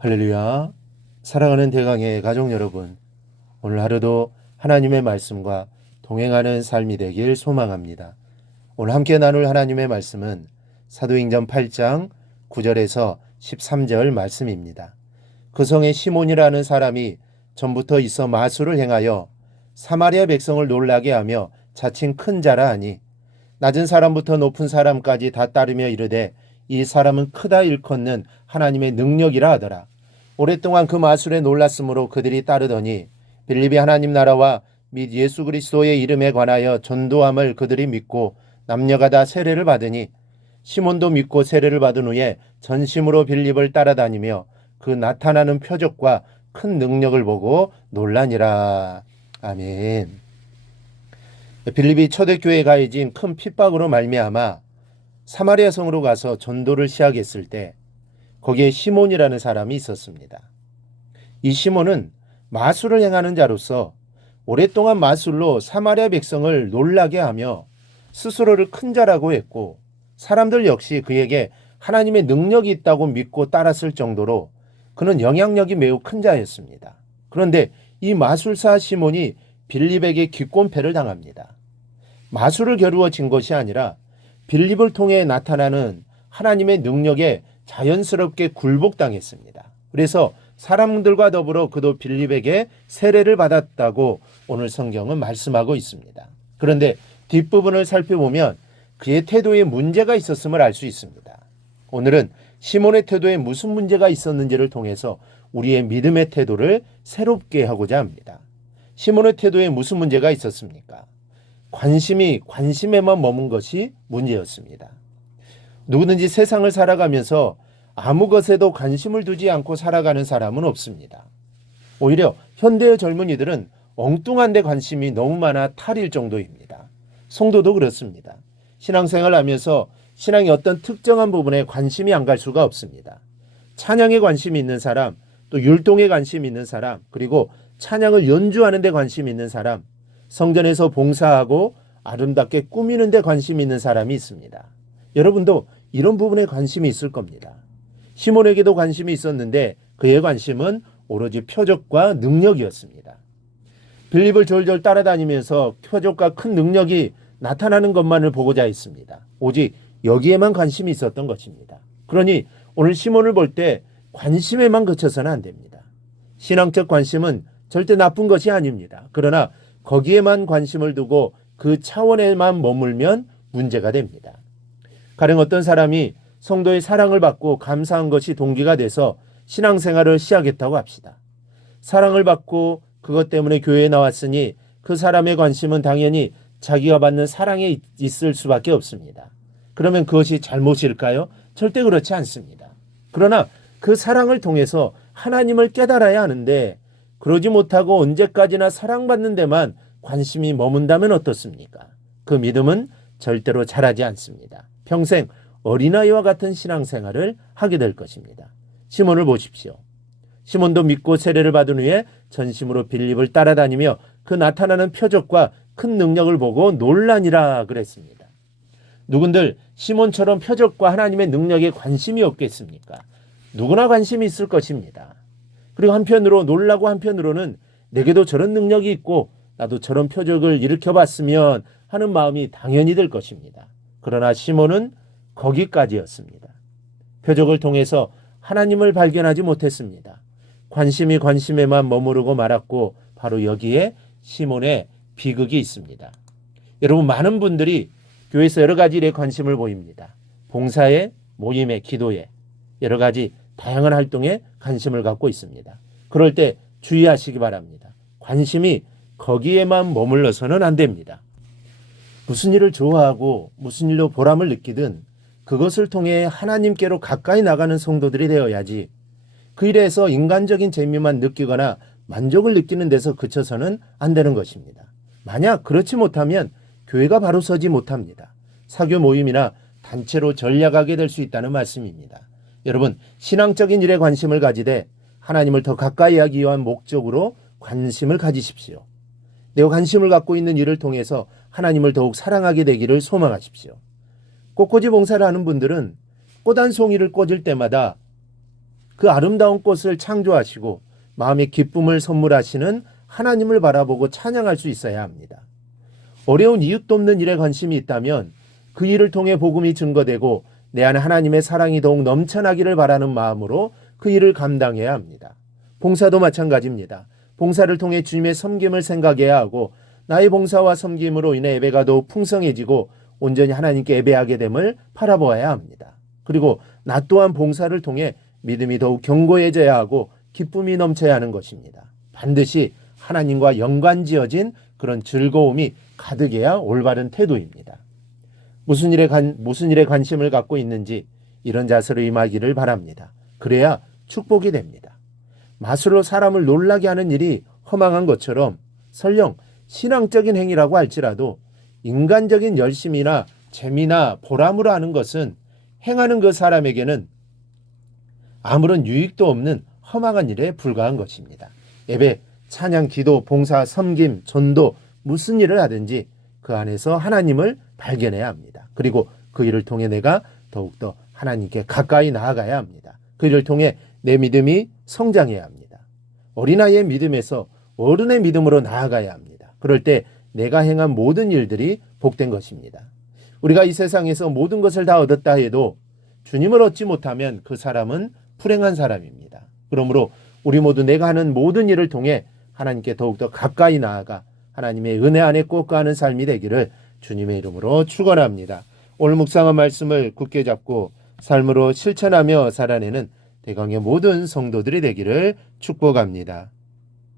할렐루야. 사랑하는 대강의 가족 여러분, 오늘 하루도 하나님의 말씀과 동행하는 삶이 되길 소망합니다. 오늘 함께 나눌 하나님의 말씀은 사도행전 8장 9절에서 13절 말씀입니다. 그 성에 시몬이라는 사람이 전부터 있어 마술을 행하여 사마리아 백성을 놀라게 하며 자칭 큰 자라 하니 낮은 사람부터 높은 사람까지 다 따르며 이르되 이 사람은 크다 일컫는 하나님의 능력이라 하더라. 오랫동안 그 마술에 놀랐으므로 그들이 따르더니 빌립이 하나님 나라와 및 예수 그리스도의 이름에 관하여 전도함을 그들이 믿고 남녀가 다 세례를 받으니 시몬도 믿고 세례를 받은 후에 전심으로 빌립을 따라다니며 그 나타나는 표적과 큰 능력을 보고 놀라니라. 아멘. 빌립이 초대교회에 가해진 큰 핍박으로 말미암아 사마리아 성으로 가서 전도를 시작했을 때 거기에 시몬이라는 사람이 있었습니다. 이 시몬은 마술을 행하는 자로서 오랫동안 마술로 사마리아 백성을 놀라게 하며 스스로를 큰 자라고 했고 사람들 역시 그에게 하나님의 능력이 있다고 믿고 따랐을 정도로 그는 영향력이 매우 큰 자였습니다. 그런데 이 마술사 시몬이 빌립에게 기권패를 당합니다. 마술을 겨루어진 것이 아니라 빌립을 통해 나타나는 하나님의 능력에 자연스럽게 굴복당했습니다. 그래서 사람들과 더불어 그도 빌립에게 세례를 받았다고 오늘 성경은 말씀하고 있습니다. 그런데 뒷부분을 살펴보면 그의 태도에 문제가 있었음을 알 수 있습니다. 오늘은 시몬의 태도에 무슨 문제가 있었는지를 통해서 우리의 믿음의 태도를 새롭게 하고자 합니다. 시몬의 태도에 무슨 문제가 있었습니까? 관심에만 머문 것이 문제였습니다. 누구든지 세상을 살아가면서 아무 것에도 관심을 두지 않고 살아가는 사람은 없습니다. 오히려 현대의 젊은이들은 엉뚱한 데 관심이 너무 많아 탈일 정도입니다. 성도도 그렇습니다. 신앙생활을 하면서 신앙의 어떤 특정한 부분에 관심이 안 갈 수가 없습니다. 찬양에 관심이 있는 사람, 또 율동에 관심이 있는 사람, 그리고 찬양을 연주하는 데 관심이 있는 사람, 성전에서 봉사하고 아름답게 꾸미는 데 관심이 있는 사람이 있습니다. 여러분도 이런 부분에 관심이 있을 겁니다. 시몬에게도 관심이 있었는데 그의 관심은 오로지 표적과 능력이었습니다. 빌립을 졸졸 따라다니면서 표적과 큰 능력이 나타나는 것만을 보고자 했습니다. 오직 여기에만 관심이 있었던 것입니다. 그러니 오늘 시몬을 볼 때 관심에만 그쳐서는 안 됩니다. 신앙적 관심은 절대 나쁜 것이 아닙니다. 그러나 거기에만 관심을 두고 그 차원에만 머물면 문제가 됩니다. 가령 어떤 사람이 성도의 사랑을 받고 감사한 것이 동기가 돼서 신앙생활을 시작했다고 합시다. 사랑을 받고 그것 때문에 교회에 나왔으니 그 사람의 관심은 당연히 자기가 받는 사랑에 있을 수밖에 없습니다. 그러면 그것이 잘못일까요? 절대 그렇지 않습니다. 그러나 그 사랑을 통해서 하나님을 깨달아야 하는데 그러지 못하고 언제까지나 사랑받는 데만 관심이 머문다면 어떻습니까? 그 믿음은 절대로 자라지 않습니다. 평생 어린아이와 같은 신앙생활을 하게 될 것입니다. 시몬을 보십시오. 시몬도 믿고 세례를 받은 후에 전심으로 빌립을 따라다니며 그 나타나는 표적과 큰 능력을 보고 놀라니라 그랬습니다. 누군들 시몬처럼 표적과 하나님의 능력에 관심이 없겠습니까? 누구나 관심이 있을 것입니다. 그리고 한편으로 놀라고 한편으로는 내게도 저런 능력이 있고 나도 저런 표적을 일으켜봤으면 하는 마음이 당연히 들 것입니다. 그러나 시몬은 거기까지였습니다. 표적을 통해서 하나님을 발견하지 못했습니다. 관심이 관심에만 머무르고 말았고 바로 여기에 시몬의 비극이 있습니다. 여러분, 많은 분들이 교회에서 여러 가지 일에 관심을 보입니다. 봉사에, 모임에, 기도에, 여러 가지 다양한 활동에 관심을 갖고 있습니다. 그럴 때 주의하시기 바랍니다. 관심이 거기에만 머물러서는 안 됩니다. 무슨 일을 좋아하고 무슨 일로 보람을 느끼든 그것을 통해 하나님께로 가까이 나가는 성도들이 되어야지 그 일에서 인간적인 재미만 느끼거나 만족을 느끼는 데서 그쳐서는 안 되는 것입니다. 만약 그렇지 못하면 교회가 바로 서지 못합니다. 사교 모임이나 단체로 전략하게 될 수 있다는 말씀입니다. 여러분, 신앙적인 일에 관심을 가지되 하나님을 더 가까이 하기 위한 목적으로 관심을 가지십시오. 내가 관심을 갖고 있는 일을 통해서 하나님을 더욱 사랑하게 되기를 소망하십시오. 꽃꽂이 봉사를 하는 분들은 꽃 한 송이를 꽂을 때마다 그 아름다운 꽃을 창조하시고 마음의 기쁨을 선물하시는 하나님을 바라보고 찬양할 수 있어야 합니다. 어려운 이웃 돕는 일에 관심이 있다면 그 일을 통해 복음이 증거되고 내 안에 하나님의 사랑이 더욱 넘쳐나기를 바라는 마음으로 그 일을 감당해야 합니다. 봉사도 마찬가지입니다. 봉사를 통해 주님의 섬김을 생각해야 하고 나의 봉사와 섬김으로 인해 예배가 더욱 풍성해지고 온전히 하나님께 예배하게 됨을 바라보아야 합니다. 그리고 나 또한 봉사를 통해 믿음이 더욱 견고해져야 하고 기쁨이 넘쳐야 하는 것입니다. 반드시 하나님과 연관지어진 그런 즐거움이 가득해야 올바른 태도입니다. 무슨 일에 관심을 갖고 있는지 이런 자세로 임하기를 바랍니다. 그래야 축복이 됩니다. 마술로 사람을 놀라게 하는 일이 허망한 것처럼 설령 신앙적인 행위라고 할지라도 인간적인 열심이나 재미나 보람으로 하는 것은 행하는 그 사람에게는 아무런 유익도 없는 허망한 일에 불과한 것입니다. 예배, 찬양, 기도, 봉사, 섬김, 전도 무슨 일을 하든지 그 안에서 하나님을 발견해야 합니다. 그리고 그 일을 통해 내가 더욱더 하나님께 가까이 나아가야 합니다. 그 일을 통해 내 믿음이 성장해야 합니다. 어린아이의 믿음에서 어른의 믿음으로 나아가야 합니다. 그럴 때 내가 행한 모든 일들이 복된 것입니다. 우리가 이 세상에서 모든 것을 다 얻었다 해도 주님을 얻지 못하면 그 사람은 불행한 사람입니다. 그러므로 우리 모두 내가 하는 모든 일을 통해 하나님께 더욱더 가까이 나아가 하나님의 은혜 안에 꼭 거하는 삶이 되기를 주님의 이름으로 축원합니다. 오늘 묵상한 말씀을 굳게 잡고 삶으로 실천하며 살아내는 대강의 모든 성도들이 되기를 축복합니다.